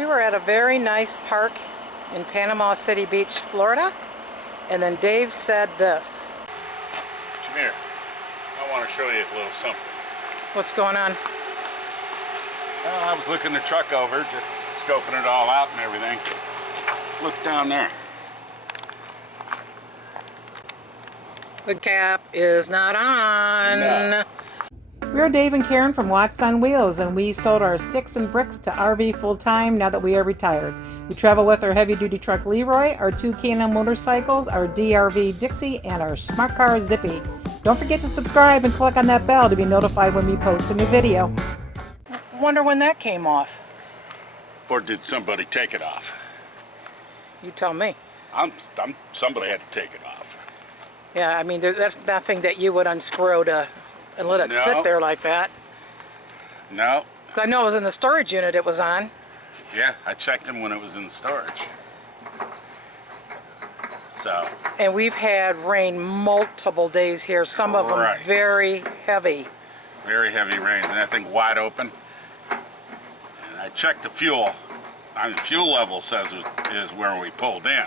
We were at a very nice park in Panama City Beach, Florida, and then Dave said this. Come here. I want to show you a little something. What's going on? Well, I was looking the truck over, just scoping it all out and everything. Look down there. The cap is not on. No. We're Dave and Karen from Watts on Wheels, and we sold our sticks and bricks to RV full-time now that we are retired. We travel with our heavy-duty truck Leroy, our 2 K&M motorcycles, our DRV Dixie, and our smart car Zippy. Don't forget to subscribe and click on that bell to be notified when we post a new video. Wonder when that came off. Or did somebody take it off? You tell me. Somebody had to take it off. Yeah, I mean, that's nothing that you would unscrew to and let it sit there like that. No. 'Cause I know it was in the storage unit it was on. Yeah, I checked them when it was in storage. So. And we've had rain multiple days here, some of them very heavy. Very heavy rains, and that thing wide open. And I checked the fuel. I mean, the fuel level says it is where we pulled in.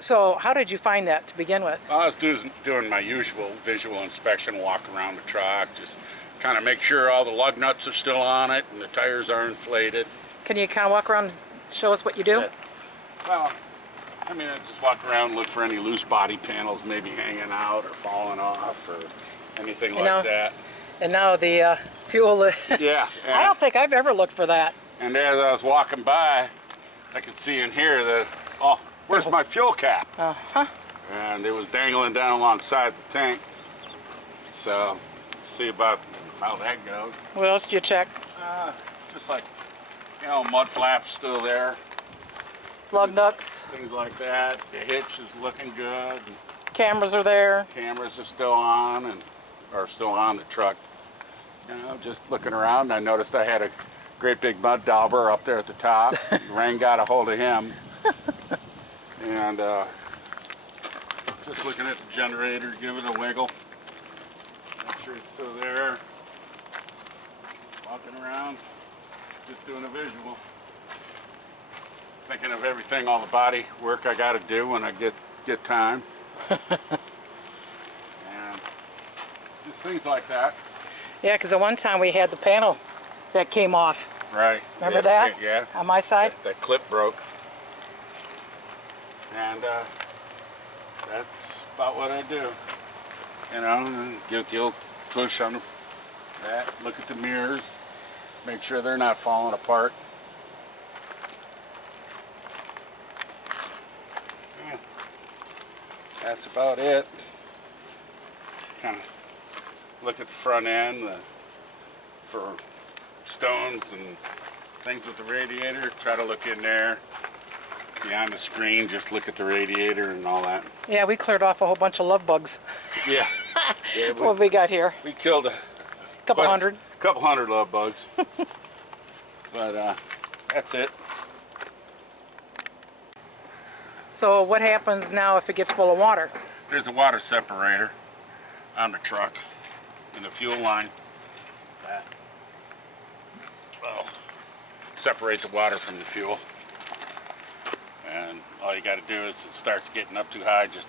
So how did you find that to begin with? I was doing my usual visual inspection, walk around the truck, just kind of make sure all the lug nuts are still on it and the tires are inflated. Can you kind of walk around and show us what you do? Yeah. Well, I mean, I just walk around, look for any loose body panels maybe hanging out or falling off or anything like that. And now the fuel... Yeah. I don't think I've ever looked for that. And as I was walking by, I could see in here that, oh, where's my fuel cap? Uh-huh. And it was dangling down alongside the tank. So, see about how that goes. What else did you check? Just like, you know, mud flaps still there. Lug nuts. Things like that. The hitch is looking good. Cameras are there. Cameras are still on and are still on the truck. You know, just looking around, I noticed I had a great big mud dauber up there at the top. Rain got a hold of him. And just looking at the generator, give it a wiggle. Make sure it's still there. Walking around, just doing a visual. Thinking of everything, all the body work I got to do when I get time. And just things like that. Yeah, because at one time we had the panel that came off. Right. Remember that? Yeah. On my side? That clip broke. And that's about what I do. You know, and give it the old push on that, look at the mirrors, make sure they're not falling apart. Yeah. That's about it. Kind of look at the front end for stones and things with the radiator, try to look in there. Behind the screen, just look at the radiator and all that. Yeah, we cleared off a whole bunch of love bugs. Yeah. What we got here? We killed a couple hundred love bugs. But that's it. So what happens now if it gets full of water? There's a water separator on the truck in the fuel line. That will separate the water from the fuel. And all you got to do is it starts getting up too high, just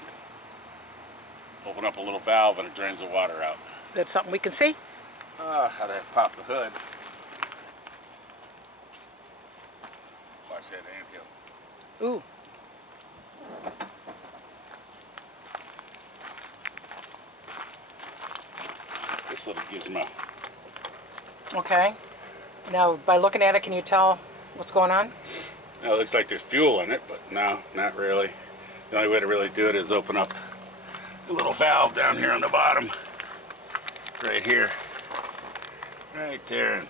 open up a little valve and it drains the water out. That's something we can see? How'd I pop the hood? Watch that anthill. Ooh. This little gizmo. Okay. Now, by looking at it, can you tell what's going on? Now, it looks like there's fuel in it, but no, not really. The only way to really do it is open up a little valve down here on the bottom. Right here. Right there. And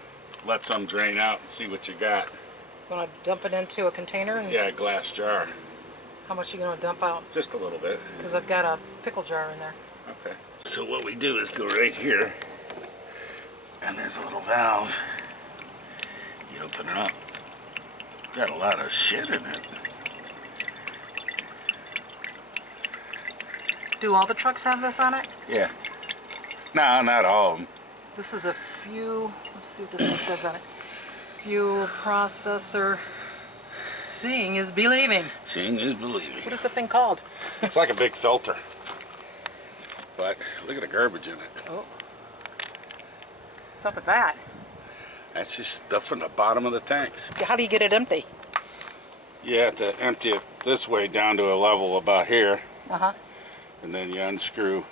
let some drain out and see what you got. You want to dump it into a container? And yeah, a glass jar. How much are you going to dump out? Just a little bit. Because I've got a pickle jar in there. Okay. So what we do is go right here. And there's a little valve. You open it up. Got a lot of shit in it. Do all the trucks have this on it? Yeah. No, not all of them. This is a fuel, let's see what this thing says on it. Fuel processor Seeing is believing. Seeing is believing. What is the thing called? It's like a big filter. But look at the garbage in it. Oh. What's up with that? That's just stuff from the bottom of the tanks. How do you get it empty? You have to empty it this way down to a level about here. Uh-huh. And then you unscrew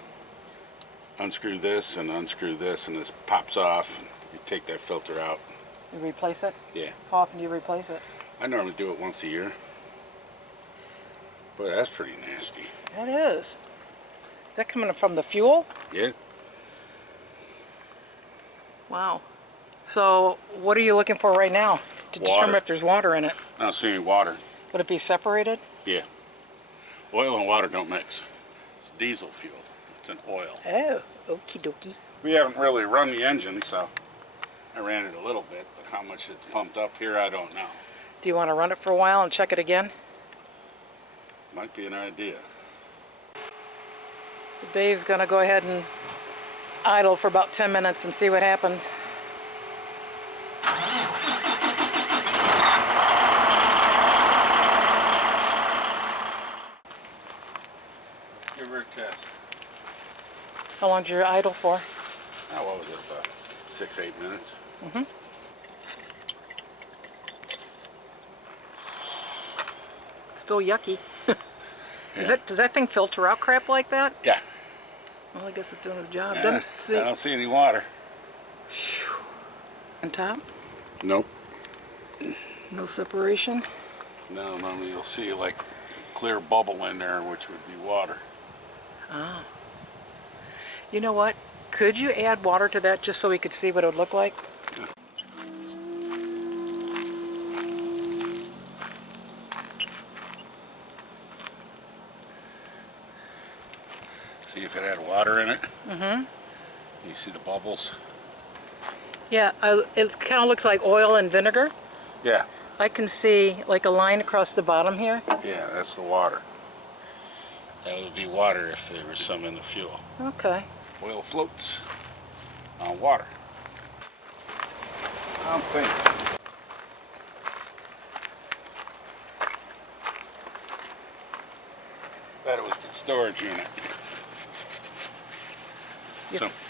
this, and this pops off. You take that filter out. You replace it? Yeah. How often do you replace it? I normally do it once a year. But that's pretty nasty. It is. Is that coming from the fuel? Yeah. Wow. So what are you looking for right now to determine if there's water in it? I don't see any water. Would it be separated? Yeah. Oil and water don't mix. It's diesel fuel. It's an oil. Oh, okie dokie. We haven't really run the engine, so I ran it a little bit, but how much it's pumped up here, I don't know. Do you want to run it for a while and check it again? Might be an idea. So Dave's going to go ahead and idle for about 10 minutes and see what happens. Let's give her a test. How long did you idle for? Oh, what was it, about 6-8 minutes? Mm-hmm. Still yucky. Does that thing filter out crap like that? Yeah. Well, I guess it's doing its job. Yeah, Doesn't see. I don't see any water. On top? Nope. No separation? No, normally you'll see like clear bubble in there, which would be water. Oh. You know what? Could you add water to that just so we could see what it would look like? See if it had water in it. Mm-hmm. You see the bubbles? Yeah, it kind of looks like oil and vinegar. Yeah. I can see like a line across the bottom here. Yeah, that's the water. That would be water if there was some in the fuel. Okay. Oil floats on water. I'm thinking. Bet it was the storage unit.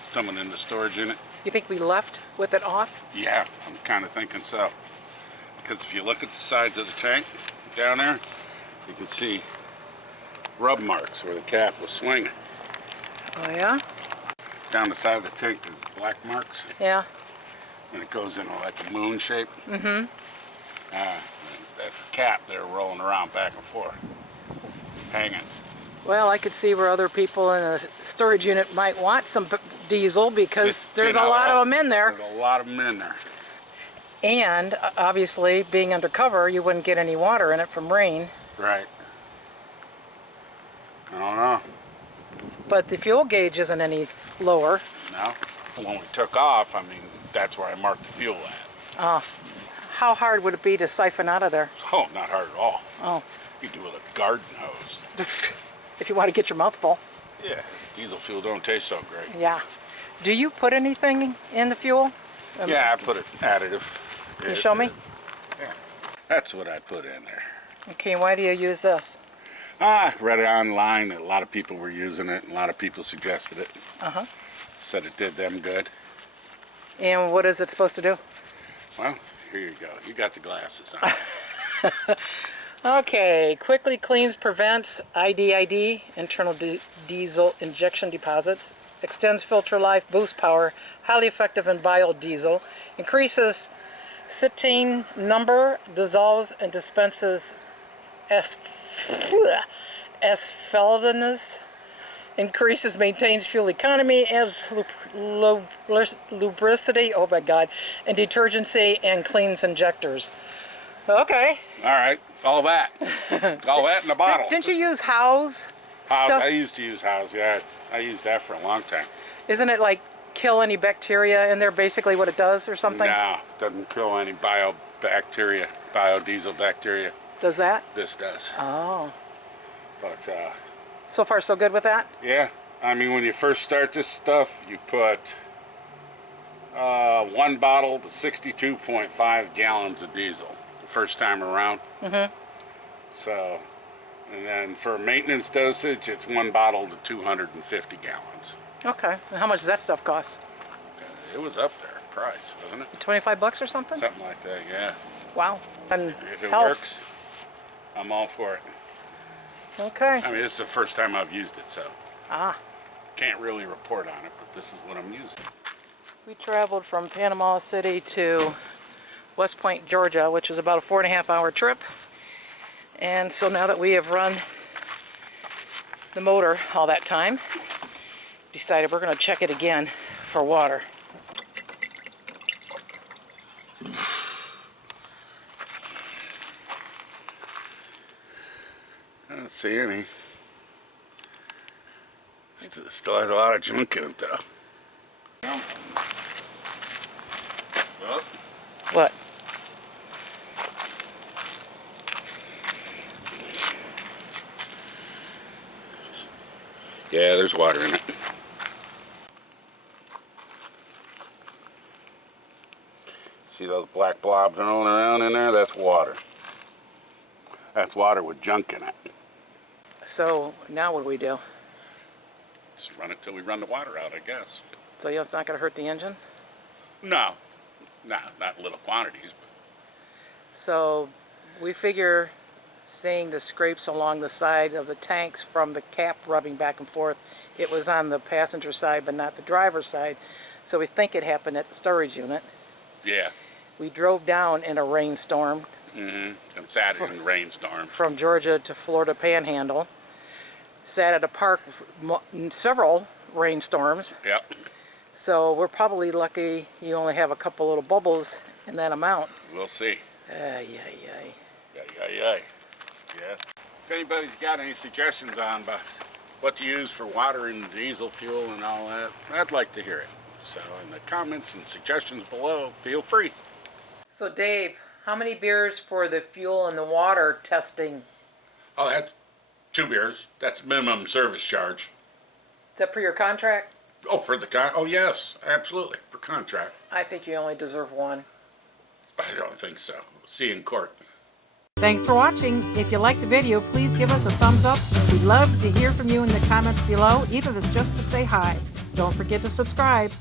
Someone in the storage unit. You think we left with it off? Yeah, I'm kind of thinking so. Because if you look at the sides of the tank down there, you can see rub marks where the cap was swinging. Oh yeah? Down the side of the tank there's black marks. Yeah. And it goes in like a moon shape. Mm-hmm. That's the cap there rolling around back and forth, hanging. Well, I could see where other people in a storage unit might want some diesel because there's a lot of them in there. There's a lot of them in there. And obviously, being undercover, you wouldn't get any water in it from rain. Right. I don't know. But the fuel gauge isn't any lower. No. When we took off, I mean, that's where I marked the fuel at. Oh. How hard would it be to siphon out of there? Oh, not hard at all. Oh. You can do it with a garden hose. If you want to get your mouth full. Yeah, diesel fuel don't taste so great. Yeah. Do you put anything in the fuel? Yeah, I put an additive. Can you show me? Yeah. That's what I put in there. Okay, why do you use this? I read it online that a lot of people were using it, and a lot of people suggested it. Uh-huh. Said it did them good. And what is it supposed to do? Well, here you go. You got the glasses on. Okay, quickly cleans, prevents IDID, internal diesel injection deposits, extends filter life, boosts power, highly effective in biodiesel, increases cetane number, dissolves and dispenses 𝗟𝗡𝗞𝗦, increases, maintains fuel economy, adds lubricity, oh my god, and detergency, and cleans injectors. Okay. All right, all that. All that in a bottle. Didn't you use Howe's stuff? I used to use Howe's, yeah. I used that for a long time. Isn't it like kill any bacteria in there, basically what it does or something? No, it doesn't kill any biodiesel bacteria. Does that? This does. Oh. But, so far so good with that? yeah. I mean, when you first start this stuff, you put 1 bottle to 62.5 gallons of diesel. first time around. So, and then for maintenance dosage, it's 1 bottle to 250 gallons. Okay. And how much does that stuff cost? It was up there, price, wasn't it? $25 or something? Something like that, yeah. Wow. And If it helps. works, I'm all for it. Okay. I mean, this is the first time I've used it, so Ah. can't really report on it, but this is what I'm using. We traveled from Panama City to West Point, Georgia, which is about a 4.5-hour trip. And so now that we have run the motor all that time, decided we're going to check it again for water. I don't see any. Still has a lot of junk in it, though. What? Yeah, there's water in it. See those black blobs rolling around in there? That's water. That's water with junk in it. So now what do we do? Just run it till we run the water out, I guess. So it's not going to hurt the engine? No, not little quantities. So we figure seeing the scrapes along the side of the tanks from the cap rubbing back and forth, it was on the passenger side but not the driver's side. So we think it happened at the storage unit. Yeah. We drove down in a rainstorm. And sat in a rainstorm. From Georgia to Florida Panhandle. Sat at a park several rainstorms. Yep. So we're probably lucky you only have a couple little bubbles in that amount. We'll see. Ay. Yeah. If anybody's got any suggestions on what to use for water and diesel fuel and all that, I'd like to hear it. So in the comments and suggestions below, feel free. So Dave, how many beers for the fuel and the water testing? Oh, that's 2 beers. That's minimum service charge. Is that per your contract? Oh, for the oh yes, absolutely, for contract. I think you only deserve 1. I don't think so. See you in court. Thanks for watching. If you liked the video, please give us a thumbs up. We'd love to hear from you in the comments below, even if it's just to say hi. Don't forget to subscribe.